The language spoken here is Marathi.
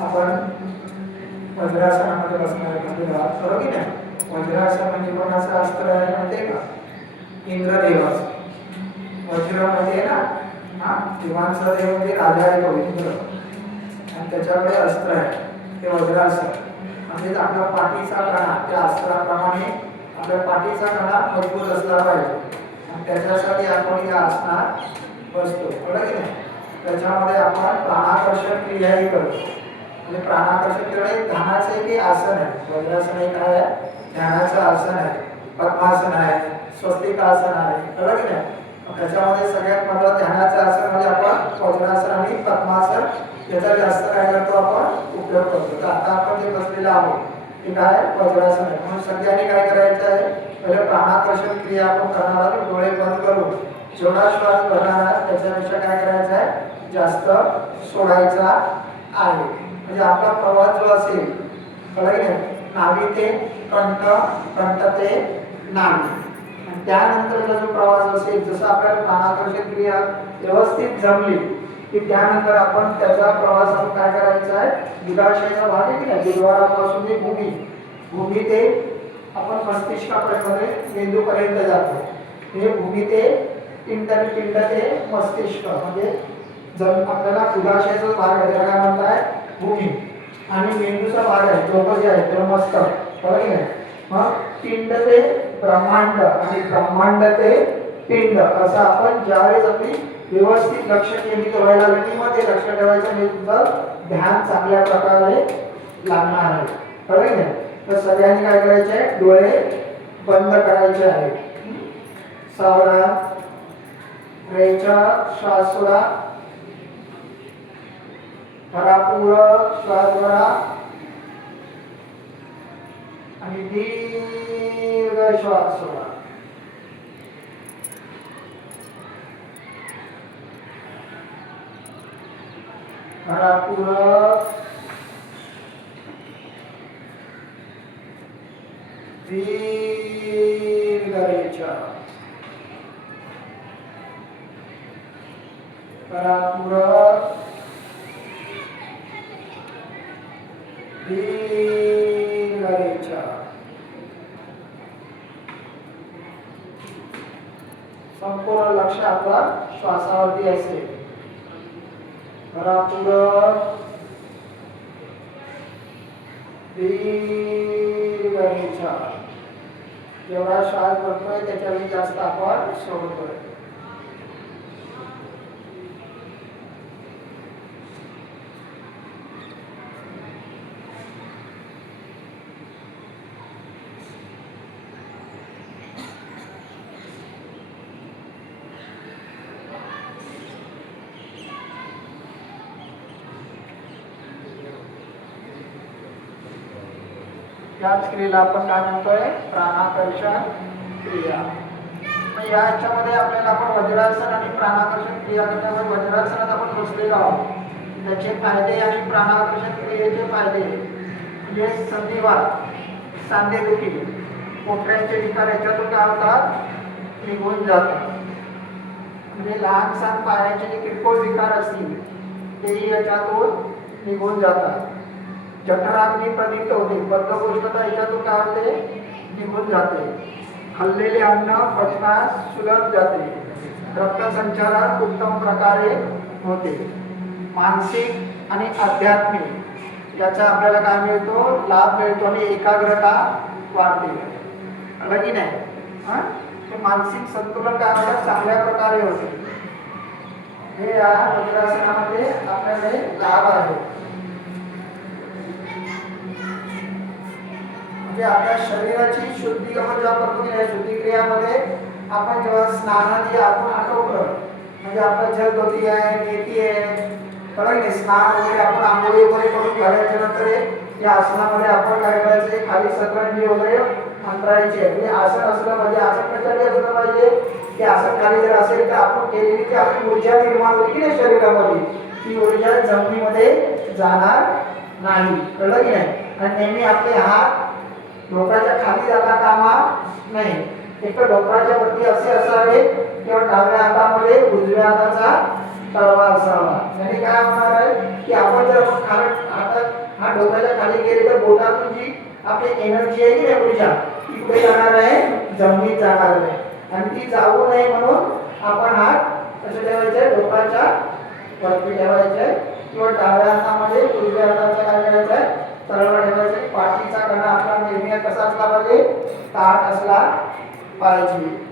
आपण वज्रासनामध्ये बसणार आहे बरोबर की नाही. वज्रासन म्हणजे कोणाचं अस्त्र आहे माहिती का? इंद्रदेवाचं. वज्र म्हणजे ना हा देवांचा देव म्हणजे राजा आहे तो इंद्र, आणि त्याच्याकडे अस्त्र आहे ते वज्रासन. म्हणजे आपला पाठीचा कणा त्या अस्त्राप्रमाणे आपल्या पाठीचा कणा मजबूत असला पाहिजे, आणि त्याच्यासाठी आपण या आसनात बसतो बरोबर की नाही. त्याच्यामध्ये आपण प्राणाकर्षण क्रियाही करतो. म्हणजे प्राणाकर्षण क्रिया एक ध्यानाचे की आसन आहे. वज्रासन हे काय आहे? ध्यानाचं आसन आहे. पद्मासन आहे, स्वस्तिकासन आहे बरोबर की नाही. त्याच्यामध्ये सगळ्यात महत्त्वाचं ध्यानाचं आसन म्हणजे आपण वज्रासन आणि पद्मासन याचा जास्त काय करतो आपण उपयोग करतो. तर आता आपण जे बसलेलं आहोत ते काय वज्रासन आहे. म्हणून सगळ्यांनी काय करायचं आहे, पहिले प्राणाकर्षण क्रिया आपण करणार आहोत. डोळे बंद करून जेवढा श्वास भरणार आहे त्याच्यापेक्षा काय करायचं आहे, जास्त सोडायचा आहे. म्हणजे आपला प्रवास जो असेल बरोबर आहे, नाभी ते कंठ, कंठ ते नाभी, आणि त्यानंतरचा जो प्रवास असेल, जसं आपल्याला प्राणाकर्षण क्रिया व्यवस्थित जमली की त्यानंतर आपण त्याचा प्रवास आपण काय करायचा आहे, दुधाशयाचा भाग आहे की नाही, दुर्वारापासून ते भूमी, भूमी ते आपण मस्तिष्कापर्यंत मेंदूपर्यंत जातो. हे भूमी ते पिंड, पिंड ते मस्तिष्क, म्हणजे जर आपल्याला दुधाशयाचा भाग आहे त्याला काय म्हणताय भूमी, आणि मेंदूचा भाग आहे डोकं जे आहे त्याला मस्तक बरोबर आहे. मग पिंड ते ब्रह्मांड आणि ब्रह्मांड ते पिंड, असं आपण ज्यावेळेस आपली व्यवस्थित लक्ष केंद्रित व्हायला लागली मग ते लक्ष ठेवायचं, म्हणजे तुझं ध्यान चांगल्या प्रकारे लागणार आहे बरोबर आहे. तर सगळ्यांनी काय करायचे आहे, डोळे बंद करायचे आहे. सावधान रेचा श्वास सोडा, भरापूर श्वास भरा आणि दीर्घ श्वास सोडा. भरापूर दीर्घ रेचा, भरापूर दीर्घ रेचा. संपूर्ण लक्ष आपला श्वासावरती असेल. भरापूर दीर्घ रेचा. जेवढा श्वास भरतोय त्याच्यापेक्षा जास्त आपण सोडतोय. याच क्रियेला आपण काय म्हणतोय, प्राणाकर्षण क्रिया. या याच्यामध्ये आपल्याला आपण वज्रासन आणि प्राणाकर्षण क्रिया करण्यावर वज्रासनात आपण बसलेलो आहोत. त्याचे फायदे आणि प्राणाकर्षण क्रियेचे फायदे म्हणजे संधिवात, सांधेदुखी, पोटऱ्यांचे विकार याच्यातून काय होतात, निघून जातात. म्हणजे लहान सहान पायाचे जे किरकोळ विकार असतील तेही याच्यातून निघून जातात. जठराग्नी प्रदीप्त होते, बद्धकोष्ठता याच्यातून काय होते, निघून जाते. खाल्लेले अन्न पचनास सुलभ जाते. रक्तसंचालन उत्तम प्रकारे होते. मानसिक आणि आध्यात्मिक याचा आपल्याला काय मिळतो, लाभ मिळतो, आणि एकाग्रता वाढते की नाही. मानसिक संतुलन काय होतं, चांगल्या प्रकारे होते. हे या वज्रासनामध्ये आपल्याला लाभ आहे. म्हणजे आपल्या शरीराची शुद्धी आपण जेव्हा करतो की नाही, शुद्धी क्रियामध्ये आपण जेव्हा स्नानाची आपण आठवतो, म्हणजे आपलं जलधोती आहे, नेती आहे बरोबर की स्नान वगैरे आपण आंघोळी वगैरे करून झाल्याच्या नंतर या आसनामध्ये आपण काय करायचे, खाली सतरंजी वगैरे अंतरायची आहे. म्हणजे आसन असलं म्हणजे आसन कशासाठी असलं पाहिजे की आसन खाली जर असेल तर आपण केलेली जी आपली ऊर्जा निर्माण होती की नाही शरीरामध्ये, ती ऊर्जा जमिनीमध्ये जाणार नाही कळलं की नाही. आणि नेहमी आपले हात डोक्याच्या खाली जाता कामा नाही. एक तर डोक्याच्या वरती असे असावे किंवा डाव्या हातामध्ये उजव्या हाताचा तळवा असावा. याने काय होणार आहे की आपण जर खाली हातात डोक्याच्या खाली गेले तर बोटातून जी आपली एनर्जी आहे की नाही ऊर्जा ती कुठे जाणार आहे, जमिनीत जाणार आहे. आणि ती जाऊ नये म्हणून आपण हात कसे ठेवायचे, डोक्याच्या वरती ठेवायचे किंवा डाव्या हातामध्ये उजव्या हाताचा काय करायचं आहे, तळवा ठेवायचा. पाठीचा कणा आपला नेहमी कसा असला पाहिजे, ताठ असला पाहिजे.